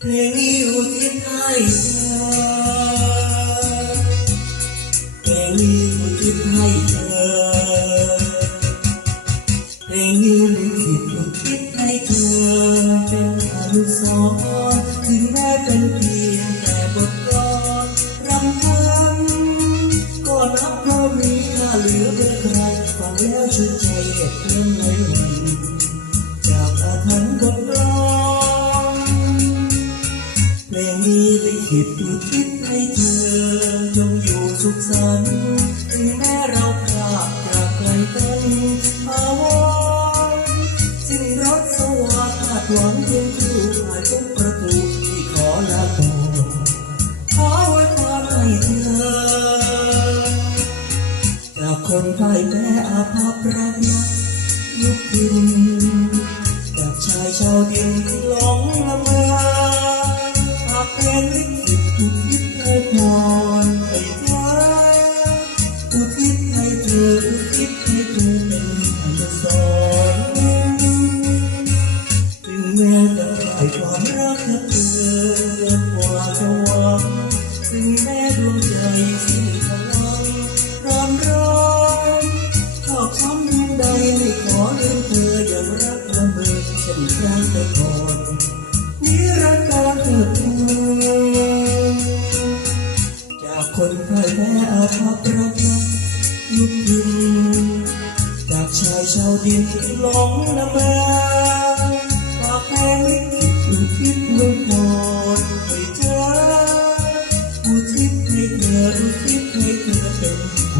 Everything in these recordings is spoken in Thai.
เพลงนี้อุทิศให้เธอเพลงนี้อุทิศให้เธอเพลงนี้ลิขิตอุทิศให้เธอเป็นอนุสรณ์ ทิศให้เธอจงอยู่สุขสันต์ถึงแม้เราพลาดจากไกลกันอาวรณ์จึงรถสวัสดิ์คาดหวังเพียงครู่ผ่านทุกประตูที่ขอลาก่อนขอไว้ความให้เธอจากคนพ่ายแพ้อาภัพรักนักยุคดิน ความรักกับเธอเกินกว่าจะหวังถึงแม้ดวงใจสิ้นพลังร้อนร้อนชอบช้ำเพียงใดไม่ขอลืมเธออย่างรักละเมอเช่นครั้งแต่ก่อนนิรันดร์การเกิดเธอจากคนพ่ายแพ้อาภัพรักนักยุบยินจากชายชาวดินที่หลงละเมอ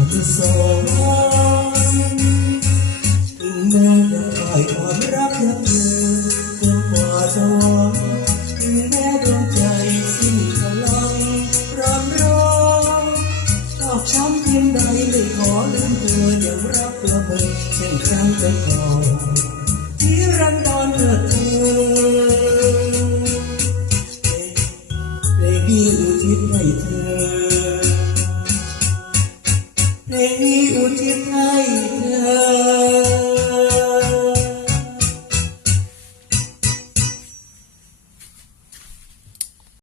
เป็นคนสองถึงแม้จะพ่ายความรักและเธอเกินกว่าจะวังถึงแม้ดวงใจสิ้นพลังร้อนร้อนชอบช้ำเพียงใดไม่ขอลืมเธออย่างรักละเมอเช่นครั้งแต่ก่อนที่รันดอนเกิดเธอเพลงนี้อุทิศให้เธอ เพลงนี้อุทิศให้เธอ